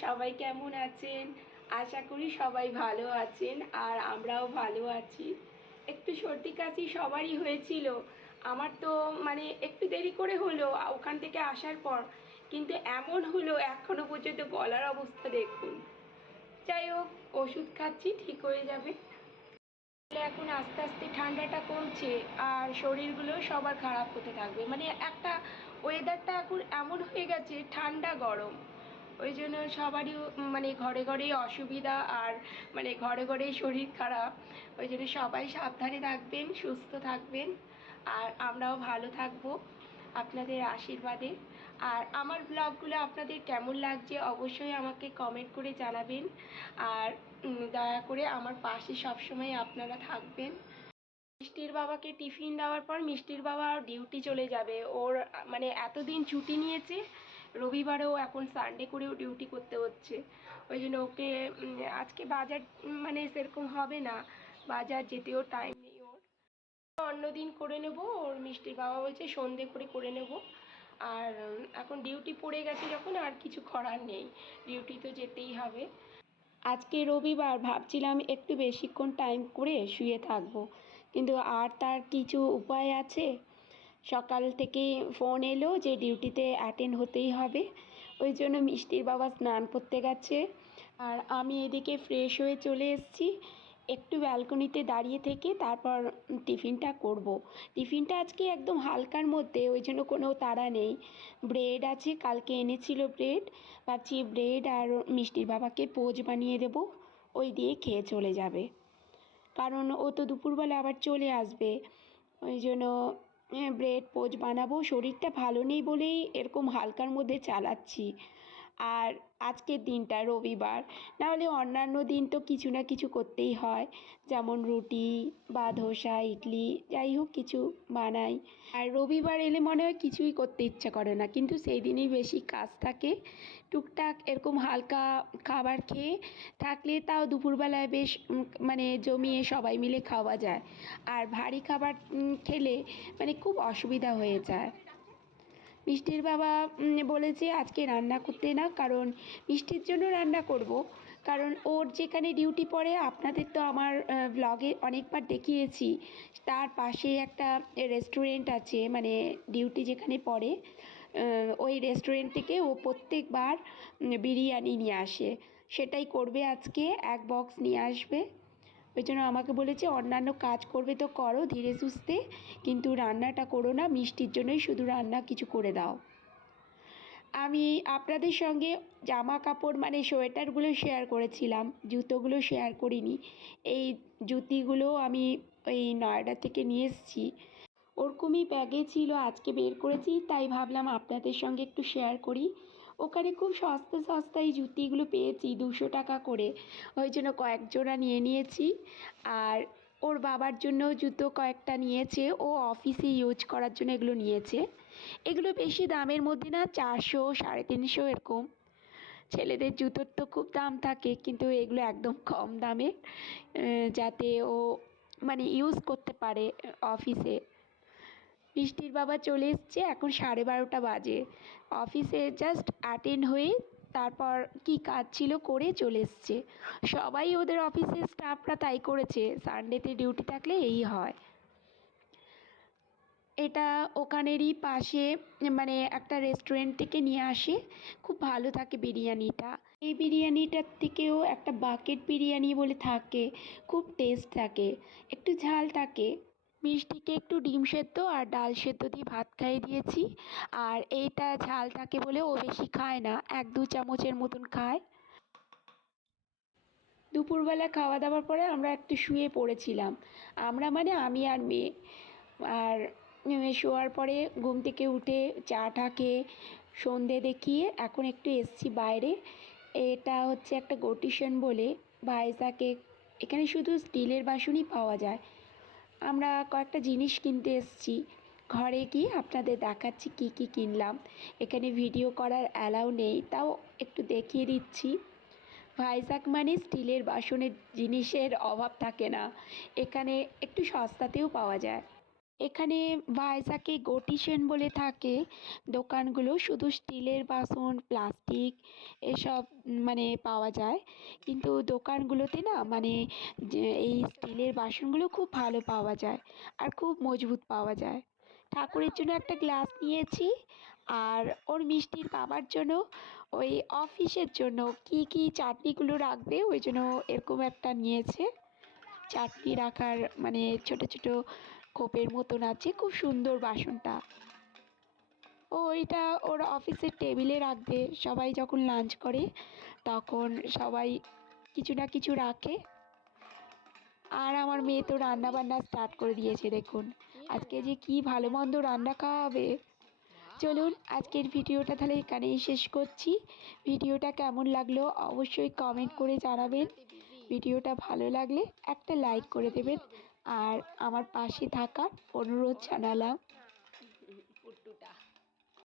সবাই কেমন আছেন? আশা করি সবাই ভালো আছেন আর আমরাও ভালো আছি। একটু সর্দি কাশি সবারই হয়েছিল। আমার তো মানে একটু দেরি করে হলো ওখান থেকে আসার পর। কিন্তু এমন হলো এখনও পর্যন্ত গলার অবস্থা দেখুন। যাই হোক, ওষুধ খাচ্ছি, ঠিক হয়ে যাবে। এখন আস্তে আস্তে ঠান্ডাটা কমছে আর শরীরগুলো সবার খারাপ হতে থাকবে। মানে একটা ওয়েদারটা এখন এমন হয়ে গেছে, ঠান্ডা গরম। ওই জন্য সবারই মানে ঘরে ঘরেই অসুবিধা আর মানে ঘরে ঘরেই শরীর খারাপ। ওই জন্য সবাই সাবধানে থাকবেন, সুস্থ থাকবেন। আর আমরাও ভালো থাকব আপনাদের আশীর্বাদে। আর আমার ব্লগগুলো আপনাদের কেমন লাগছে অবশ্যই আমাকে কমেন্ট করে জানাবেন। আর দয়া করে আমার পাশে সবসময় আপনারা থাকবেন। মিষ্টির বাবাকে টিফিন দেওয়ার পর মিষ্টির বাবা ডিউটি চলে যাবে। ওর মানে এতদিন ছুটি নিয়েছে রবিবারেও এখন সানডে করেও ডিউটি করতে হচ্ছে। ওই জন্য ওকে আজকে বাজার মানে সেরকম হবে না। বাজার যেতেও টাইম নেই ওর। অন্যদিন করে নেব, ওর মিষ্টির বাবা বলছে সন্ধে করে করে নেব। আর এখন ডিউটি পড়ে গেছে যখন, আর কিছু করার নেই। ডিউটি তো যেতেই হবে। আজকে রবিবার ভাবছিলাম একটু বেশিক্ষণ টাইম করে শুয়ে থাকব। কিন্তু আর তার কিছু উপায় আছে? সকাল থেকে ফোন এলো যে ডিউটিতে অ্যাটেন্ড হতেই হবে। ওই জন্য মিষ্টির বাবা স্নান করতে গেছে। আর আমি এদিকে ফ্রেশ হয়ে চলে এসেছি। একটু ব্যালকনিতে দাঁড়িয়ে থেকে তারপর টিফিনটা করব। টিফিনটা আজকে একদম হালকার মধ্যে, ওই জন্য কোনো তাড়া নেই। ব্রেড আছে, কালকে এনেছিল ব্রেড ভাবছি ব্রেড আর মিষ্টির বাবাকে পোজ বানিয়ে দেবো। ওই দিয়ে খেয়ে চলে যাবে। কারণ ও তো দুপুরবেলা আবার চলে আসবে। ওই জন্য ব্রেড পোজ বানাবো। শরীরটা ভালো নেই বলেই এরকম হালকার মধ্যে চালাচ্ছি। আর আজকের দিনটা রবিবার। নাহলে অন্যান্য দিন তো কিছু না কিছু করতেই হয়। যেমন রুটি বা ধোসা, ইডলি, যাই হোক কিছু বানাই। আর রবিবার এলে মনে হয় কিছুই করতে ইচ্ছা করে না। কিন্তু সেই দিনই বেশি কাজ থাকে। টুকটাক এরকম হালকা খাবার খেয়ে থাকলে তাও দুপুরবেলায় বেশ মানে জমিয়ে সবাই মিলে খাওয়া যায়। আর ভারী খাবার খেলে মানে খুব অসুবিধা হয়ে যায়। মিষ্টির বাবা বলেছে আজকে রান্না করতে না, কারণ মিষ্টির জন্য রান্না করব। কারণ ওর যেখানে ডিউটি পড়ে, আপনাদের তো আমার ব্লগে অনেকবার দেখিয়েছি। তার পাশে একটা রেস্টুরেন্ট আছে মানে ডিউটি যেখানে পড়ে ওই রেস্টুরেন্ট থেকে ও প্রত্যেকবার বিরিয়ানি নিয়ে আসে। সেটাই করবে আজকে, এক বক্স নিয়ে আসবে। ওই জন্য আমাকে বলেছে, অন্যান্য কাজ করবে তো করো ধীরে সুস্থে, কিন্তু রান্নাটা করো না, মিষ্টির জন্যই শুধু রান্না কিছু করে দাও। আমি আপনাদের সঙ্গে জামা কাপড় মানে সোয়েটারগুলো শেয়ার করেছিলাম, জুতোগুলো শেয়ার করিনি। এই জুতিগুলো আমি ওই নয়ডা থেকে নিয়ে এসেছি। ওরকমই ব্যাগে ছিল, আজকে বের করেছি, তাই ভাবলাম আপনাদের সঙ্গে একটু শেয়ার করি। ওখানে খুব সস্তা সস্তায় জুতিগুলো পেয়েছি, দুশো টাকা করে। ওই জন্য কয়েক জোড়া নিয়ে নিয়েছি। আর ওর বাবার জন্যও জুতো কয়েকটা নিয়েছে। ও অফিসে ইউজ করার জন্য এগুলো নিয়েছে। এগুলো বেশি দামের মধ্যে না, চারশো, সাড়ে তিনশো এরকম। ছেলেদের জুতোর তো খুব দাম থাকে, কিন্তু এগুলো একদম কম দামে যাতে ও মানে ইউজ করতে পারে, অফিসে। মিষ্টির বাবা চলে এসছে, এখন সাড়ে বারোটা বাজে। অফিসে জাস্ট অ্যাটেন্ড হয়ে তারপর কি কাজ ছিল করে চলে এসছে। সবাই ওদের অফিসের স্টাফরা তাই করেছে সানডেতে ডিউটি থাকলে এই হয়। এটা ওখানেরই পাশে মানে একটা রেস্টুরেন্ট থেকে নিয়ে আসে, খুব ভালো থাকে বিরিয়ানিটা। এই বিরিয়ানিটার থেকেও একটা বাকেট বিরিয়ানি বলে থাকে, খুব টেস্ট থাকে, একটু ঝাল থাকে। মিষ্টিকে একটু ডিম সেদ্ধ আর ডাল সেদ্ধ দিয়ে ভাত খাইয়ে দিয়েছি। আর এইটা ঝাল থাকে বলে ও বেশি খায় না, এক দু চামচের মতন খায়। দুপুরবেলা খাওয়া দাওয়ার পরে আমরা একটু শুয়ে পড়েছিলাম। আমরা মানে আমি আর মেয়ে। আর শোয়ার পরে ঘুম থেকে উঠে চা টা খেয়ে সন্ধে দেখিয়ে এখন একটু এসছি বাইরে। এটা হচ্ছে একটা গোটিশন বলে ভাইজাকে এখানে শুধু স্টিলের বাসনই পাওয়া যায়। আমরা কয়েকটা জিনিস কিনতে এসছি। ঘরে গিয়ে আপনাদের দেখাচ্ছি কি কি কিনলাম? এখানে ভিডিও করার অ্যালাউ নেই, তাও একটু দেখিয়ে দিচ্ছি। ভাইজাক মানে স্টিলের বাসনের জিনিসের অভাব থাকে না। এখানে একটু সস্তাতেও পাওয়া যায়। এখানে ভাইজাকে গোটিশন বলে থাকে। দোকানগুলো শুধু স্টিলের বাসন, প্লাস্টিক এসব মানে পাওয়া যায়। কিন্তু দোকানগুলোতে না মানে এই স্টিলের বাসনগুলো খুব ভালো পাওয়া যায় আর খুব মজবুত পাওয়া যায়। ঠাকুরের জন্য একটা গ্লাস নিয়েছি আর ওর মিষ্টির বাবার জন্য, ওই অফিসের জন্য কী কী চাটনিগুলো রাখবে, ওই জন্য এরকম একটা নিয়েছে। চাটনি রাখার মানে ছোট ছোট কোপের মতন আছে, খুব সুন্দর বাসনটা। ও, এটা ওর অফিসের টেবিলে রাখবে। সবাই যখন লাঞ্চ করে, তখন সবাই কিছু না কিছু রাখে। আর আমার মেয়ে তো রান্না বান্না স্টার্ট করে দিয়েছে, দেখুন। আজকে যে কি ভালো মন্দ রান্না খাওয়াবে। চলুন, আজকের ভিডিওটা তাহলে এখানেই শেষ করছি। ভিডিওটা কেমন লাগল অবশ্যই কমেন্ট করে জানাবেন। ভিডিওটা ভালো লাগলে একটা লাইক করে দেবেন। আর আমার পাশে থাকা অনুরোধ জানালাম।